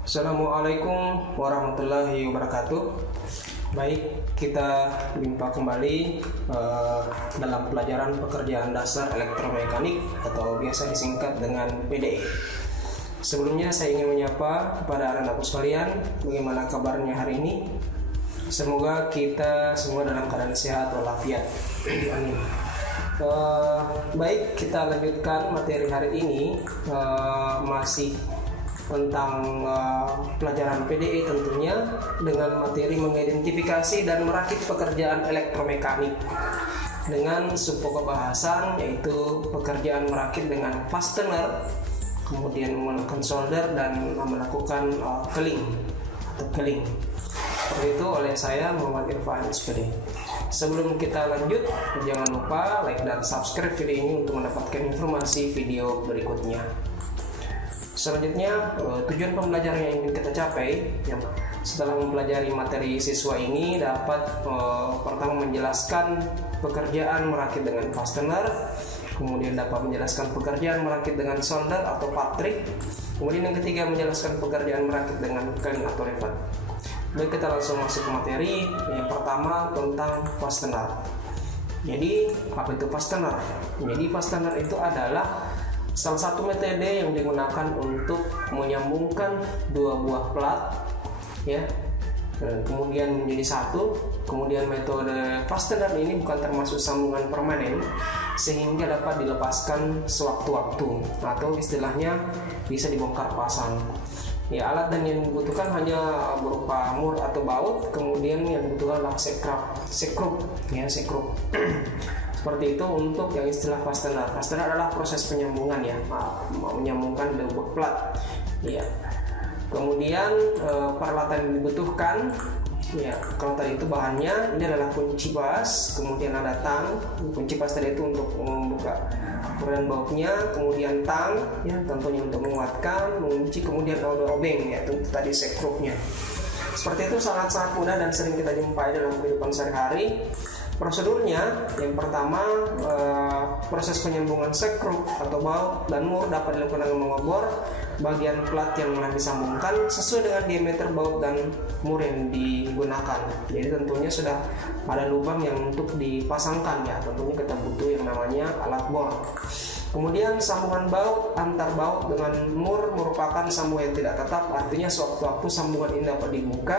Assalamualaikum warahmatullahi wabarakatuh. Baik, kita jumpa kembali dalam pelajaran pekerjaan dasar elektromekanik atau biasa disingkat dengan PDE. Sebelumnya saya ingin menyapa kepada anak-anakku sekalian, bagaimana kabarnya hari ini? Semoga kita semua dalam keadaan sehat walafiat. Amin. Baik, kita lanjutkan materi hari ini, masih tentang pelajaran PDE tentunya, dengan materi mengidentifikasi dan merakit pekerjaan elektromekanik dengan subpokok bahasan yaitu pekerjaan merakit dengan fastener, kemudian melakukan solder dan melakukan keling atau keling. Seperti itu oleh saya Muhammad Irfan SPD. Sebelum kita lanjut, jangan lupa like dan subscribe video ini untuk mendapatkan informasi video berikutnya. Selanjutnya, tujuan pembelajaran yang ingin kita capai setelah mempelajari materi siswa ini dapat pertama menjelaskan pekerjaan merakit dengan fastener, kemudian dapat menjelaskan pekerjaan merakit dengan solder atau patrik, kemudian yang ketiga menjelaskan pekerjaan merakit dengan keling atau rivet. Baik, kita langsung masuk ke materi. Yang pertama tentang fastener. Jadi apa itu fastener? Jadi fastener itu adalah salah satu metode yang digunakan untuk menyambungkan dua buah plat, ya, kemudian menjadi satu. Kemudian metode fastener ini bukan termasuk sambungan permanen, sehingga dapat dilepaskan sewaktu-waktu atau istilahnya bisa dibongkar pasang. Ya, alat dan yang dibutuhkan hanya berupa mur atau baut, kemudian yang dibutuhkan adalah sekrup. Seperti itu untuk yang istilah fastener. Fastener adalah proses penyambungan, ya, menyambungkan dua buah plat. Ya. Kemudian peralatan yang dibutuhkan, ya, kalau tadi itu bahannya ini adalah kunci pas, kemudian ada tang. Kunci pas tadi itu untuk membuka ukuran bautnya, kemudian tang, ya, tentunya untuk menguatkan, mengunci, kemudian obeng, ya, itu tadi sekrupnya. Seperti itu sangat-sangat mudah dan sering kita jumpai dalam kehidupan sehari-hari. Prosedurnya, yang pertama, proses penyambungan sekrup atau baut dan mur dapat dilakukan dengan mengebor bagian plat yang akan disambungkan sesuai dengan diameter baut dan mur yang digunakan. Jadi tentunya sudah ada lubang yang untuk dipasangkan, ya, tentunya kita butuh yang namanya alat bor. Kemudian sambungan baut antar baut dengan mur merupakan sambungan yang tidak tetap, artinya sewaktu-waktu sambungan ini dapat dibuka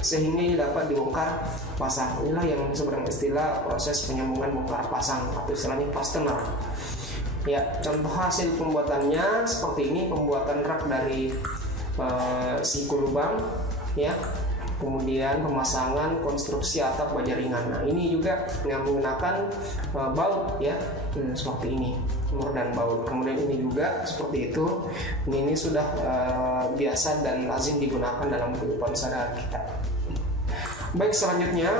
sehingga ini dapat dibongkar pasang. Inilah yang disebut dengan istilah proses penyambungan bongkar pasang atau istilahnya fastener. Ya, contoh hasil pembuatannya seperti ini, pembuatan rak dari siku lubang, ya. Kemudian pemasangan konstruksi atap baja ringan. Nah, ini juga yang menggunakan baut, ya, seperti ini, mur dan baut. Kemudian ini juga seperti itu. Ini sudah biasa dan lazim digunakan dalam kehidupan sehari-hari kita. Baik, selanjutnya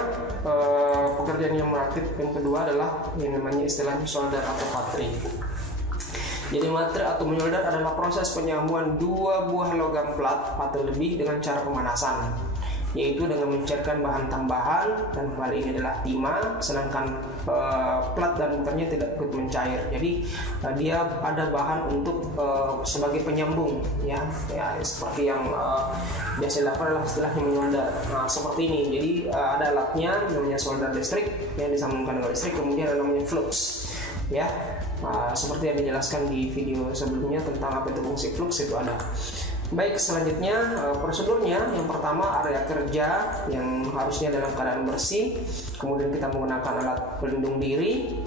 pekerjaan yang merakit yang kedua adalah yang namanya istilahnya solder atau patrik. Jadi matrik atau menyolder adalah proses penyambungan dua buah logam plat atau lebih dengan cara pemanasan, yaitu dengan mencairkan bahan tambahan, dan kali ini adalah timah, sedangkan plat dan bukannya tidak ikut mencair. Jadi dia ada bahan untuk sebagai penyambung, ya seperti yang biasa dilakukan adalah istilahnya menyolder. Nah, seperti ini. Jadi ada alatnya namanya solder listrik yang disambungkan dengan listrik, kemudian ada namanya flux, ya. Seperti yang dijelaskan di video sebelumnya tentang apa itu fungsi flux itu ada. Baik, selanjutnya prosedurnya yang pertama area kerja yang harusnya dalam keadaan bersih, kemudian kita menggunakan alat pelindung diri,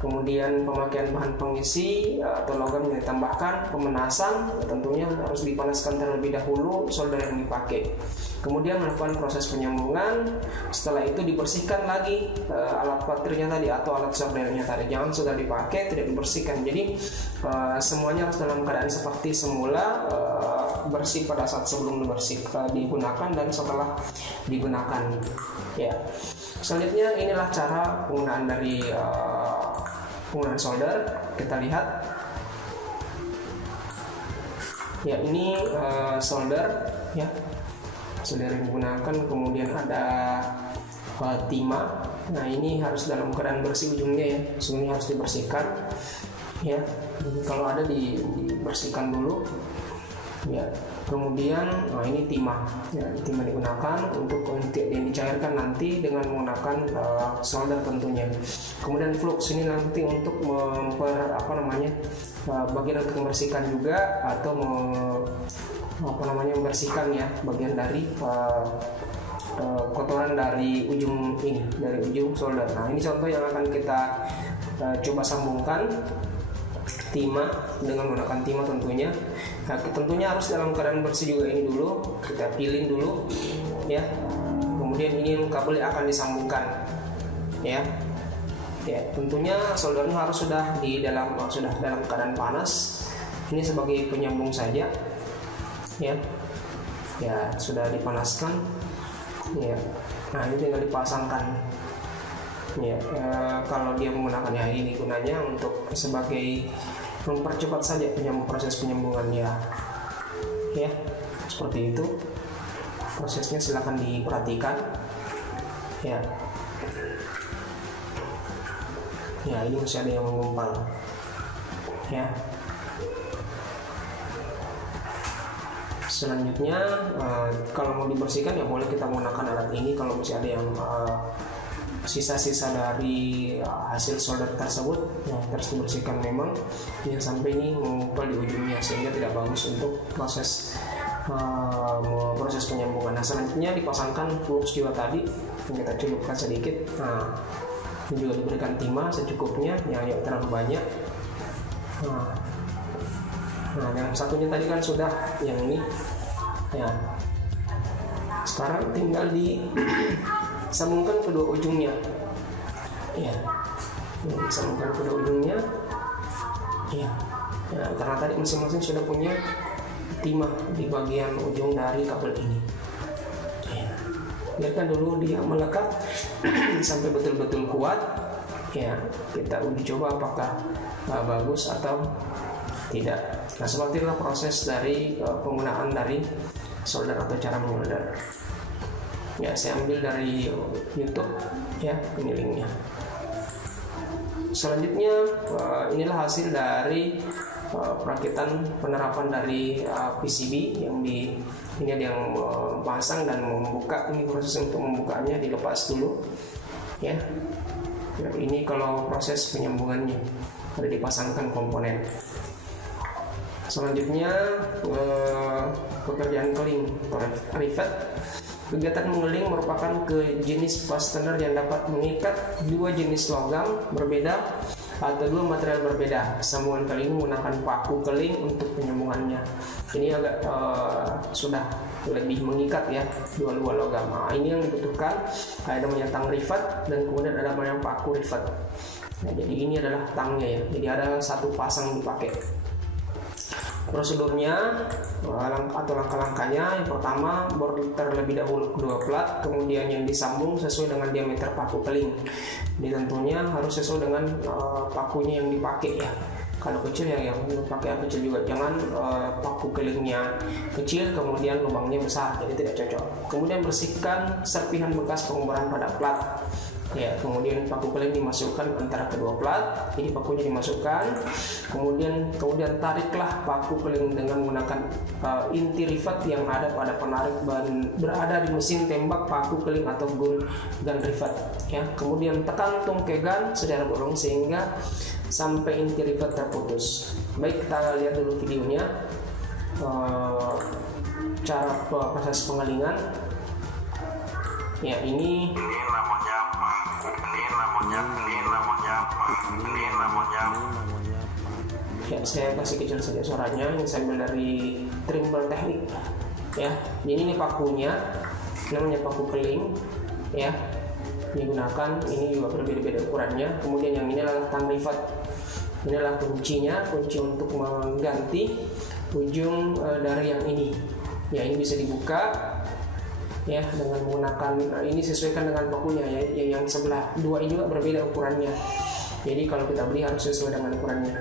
kemudian pemakaian bahan pengisi atau logam yang ditambahkan, pemanasan, tentunya harus dipanaskan terlebih dahulu solder yang dipakai, kemudian melakukan proses penyambungan. Setelah itu dibersihkan lagi alat patriknya tadi atau alat soldernya tadi, jangan sudah dipakai tidak dibersihkan. Jadi semuanya harus dalam keadaan seperti semula, bersih pada saat sebelum digunakan dan setelah digunakan, ya. Selanjutnya inilah cara penggunaan dari penggunaan solder. Kita lihat, ya, ini solder, ya, solder yang digunakan, kemudian ada timah. Nah, ini harus dalam keadaan bersih ujungnya, ya, ujungnya harus dibersihkan. ya. Kalau ada dibersihkan dulu ya. Kemudian ini timah ya, timah digunakan untuk yang dicairkan nanti dengan menggunakan solder tentunya. Kemudian flux ini nanti untuk bagian untuk membersihkan juga, atau membersihkan ya bagian dari kotoran dari ujung ini, dari ujung solder. Nah, ini contoh yang akan kita coba sambungkan timah dengan menggunakan timah tentunya. Nah, tentunya harus dalam keadaan bersih juga ini dulu, kita pilin dulu ya. Kemudian ini kabel yang akan disambungkan ya. Ya, tentunya soldernya harus sudah dalam keadaan panas. Ini sebagai penyambung saja ya. Ya, sudah dipanaskan ya. Nah, ini tinggal dipasangkan ya. Kalau dia menggunakan ya, ini gunanya untuk sebagai mempercepat saja proses penyambungannya ya. Seperti itu prosesnya, silahkan diperhatikan ya. Ya, ini masih ada yang menggumpal ya. Selanjutnya kalau mau dibersihkan ya boleh kita menggunakan alat ini. Kalau masih ada yang sisa-sisa dari hasil solder tersebut yang harus dibersihkan memang, yang sampai ini mengumpul di ujungnya, sehingga tidak bagus untuk proses penyambungan. Nah, selanjutnya dipasangkan flux juga tadi yang kita celupkan sedikit. Nah, ini juga diberikan timah secukupnya, yang terlalu banyak. Nah, yang satunya tadi kan sudah, yang ini ya. Sekarang tinggal disambungkan kedua ujungnya ya. Disambungkan kedua ujungnya ya. Karena tadi masing-masing sudah punya timah di bagian ujung dari kabel ini ya. Biarkan dulu dia melekat sampai betul-betul kuat ya. Kita uji coba apakah bagus atau tidak. Nah, seperti itulah proses dari penggunaan dari solder atau cara menyolder ya. Saya ambil dari YouTube ya, ini linknya. Selanjutnya inilah hasil dari perakitan penerapan dari PCB yang ini ada yang pasang dan membuka. Ini proses untuk membukanya, dilepas dulu ya. Nah, ini kalau proses penyambungannya ada dipasangkan komponen. Selanjutnya pekerjaan keling atau rivet. Kegiatan mengeling merupakan jenis fastener yang dapat mengikat dua jenis logam berbeda atau dua material berbeda. Sambungan keling menggunakan paku keling untuk penyambungannya. Ini agak sudah lebih mengikat ya, dua logam. Nah, ini yang dibutuhkan. Ada namanya tang rivet dan kemudian ada namanya paku rivet. Nah, jadi ini adalah tangnya ya. Jadi ada satu pasang dipakai. Prosedurnya atau langkah-langkahnya, yang pertama bor terlebih dahulu kedua plat, kemudian yang disambung sesuai dengan diameter paku keling. Ini tentunya harus sesuai dengan pakunya yang dipakai ya. Kalau kecil ya yang pakai yang kecil juga, jangan paku kelingnya kecil kemudian lubangnya besar, jadi tidak cocok. Kemudian bersihkan serpihan bekas pengobaran pada plat ya. Kemudian paku keling dimasukkan antara kedua plat, ini pakunya dimasukkan, kemudian tariklah paku keling dengan menggunakan inti rivet yang ada pada penarik berada di mesin tembak paku keling atau gun rivet ya. Kemudian tekan tungkai gun secara bolong sehingga sampai inti rivet terputus. Baik, kita lihat dulu videonya cara proses pengelingan ya. Ini ya, saya kasih kecil saja suaranya. Ini saya ambil dari Trimble Teknik ya. Ini pakunya, namanya paku keling ya, digunakan. Ini juga berbeda-beda ukurannya. Kemudian yang ini adalah tang rivet. Ini adalah kuncinya, kunci untuk mengganti ujung dari yang ini ya. Ini bisa dibuka ya dengan menggunakan ini, sesuaikan dengan pakunya ya. Yang sebelah dua ini juga berbeda ukurannya, jadi kalau kita beli harus sesuai dengan ukurannya.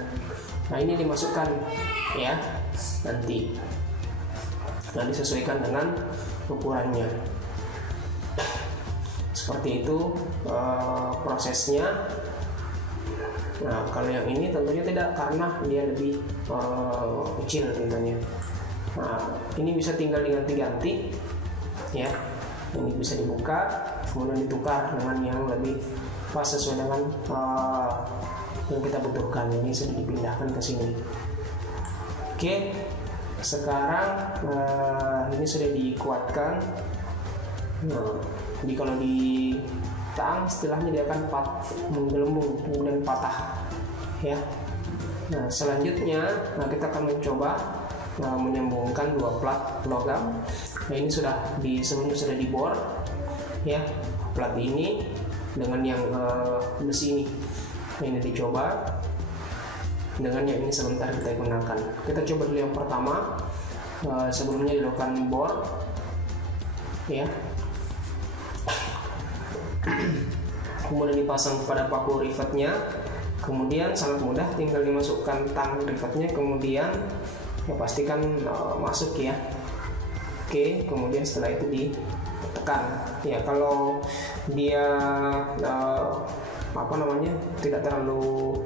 Nah, ini dimasukkan ya nanti, nah disesuaikan dengan ukurannya. Seperti itu prosesnya Nah, kalau yang ini tentunya tidak, karena dia lebih kecil tentunya. Nah, ini bisa tinggal diganti-ganti ya. Ini bisa dibuka kemudian ditukar dengan yang lebih pas sesuai dengan yang kita butuhkan. Ini sudah dipindahkan ke sini. Oke, sekarang ini sudah dikuatkan. Nah, jadi kalau di tang istilahnya dia akan menggelembung kemudian patah ya. Nah, selanjutnya kita akan mencoba menyambungkan dua plat logam. Nah, ini sebelumnya sudah dibor ya, plat ini dengan yang besi ini. Nah, ini dicoba dengan yang ini sebentar kita gunakan. Kita coba dulu yang pertama, sebelumnya dilakukan bor ya, kemudian dipasang pada paku rivetnya. Kemudian sangat mudah, tinggal dimasukkan tang rivetnya, kemudian ya pastikan masuk ya. Oke, kemudian setelah itu ditekan ya. Kalau dia tidak terlalu,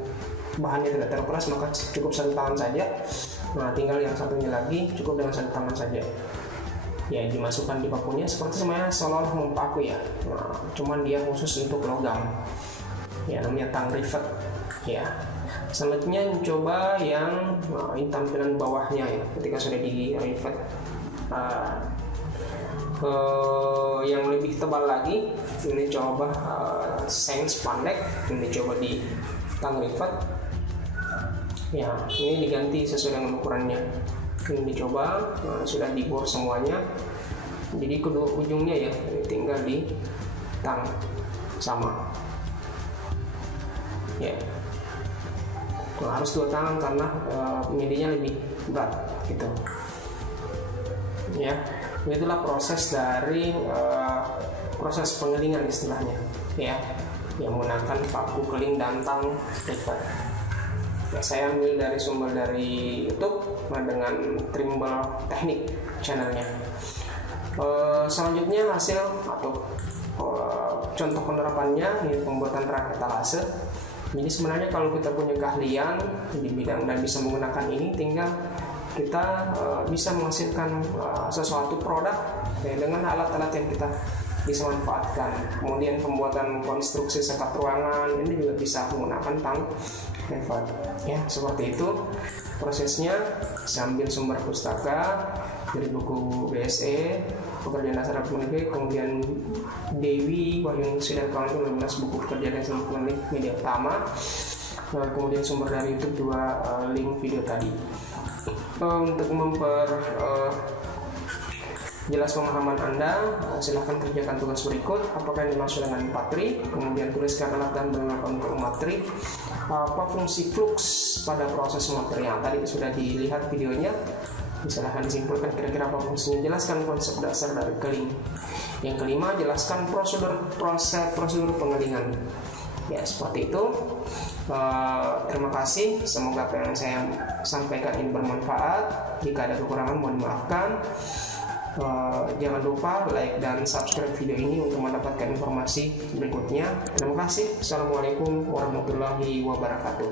bahannya tidak terlalu keras, maka cukup satu tangan saja. Nah, tinggal yang satunya lagi cukup dengan satu tangan saja ya, dimasukkan di pakunya seperti semuanya seolah-olah mempaku ya. Nah, cuman dia khusus untuk logam ya, namanya tang rivet ya. Selanjutnya coba yang ini tampilan bawahnya ya, ketika sudah di rivet yang lebih tebal lagi. Ini coba sense pandek, ini coba di tang rivet ya. Ini diganti sesuai dengan ukurannya. Ini dicoba, sudah dibor semuanya, jadi kedua ujungnya ya ini tinggal di tang sama ya. Nah, harus dua tangan karena medianya lebih berat gitu ya. Itulah proses dari proses pengelingan istilahnya ya, yang menggunakan paku keling dan tang rivet. Ya, saya ambil dari sumber dari YouTube dengan Trimble Teknik channelnya. Selanjutnya hasil atau contoh penerapannya, ini pembuatan rak etalase. Jadi sebenarnya kalau kita punya keahlian di bidang dan bisa menggunakan ini, tinggal kita bisa menghasilkan sesuatu produk ya, dengan alat-alat yang kita bisa manfaatkan. Kemudian pembuatan konstruksi sekat ruangan ini juga bisa menggunakan tang rivet ya, seperti itu prosesnya. Sambil sumber pustaka dari buku BSE pekerjaan dasar elektronik, kemudian Dewi Wahyuningsi dan kawan-kawan 15 buku pekerjaan dasar elektronik media utama. Kemudian sumber dari YouTube 2 link video tadi. Untuk jelas pemahaman Anda, silahkan kerjakan tugas berikut. Apakah yang dimaksud dengan patri? Kemudian tuliskan alat dan perlengkapan untuk materi. Apa fungsi flux pada proses materi yang tadi sudah dilihat videonya? Silahkan disimpulkan kira-kira apa fungsinya. Jelaskan konsep dasar dari keling. Yang kelima, jelaskan prosedur pengelingan. Ya, seperti itu. Terima kasih. Semoga apa yang saya sampaikan ini bermanfaat. Jika ada kekurangan mohon dimaafkan. Jangan lupa like dan subscribe video ini untuk mendapatkan informasi berikutnya. Terima kasih. Assalamualaikum warahmatullahi wabarakatuh.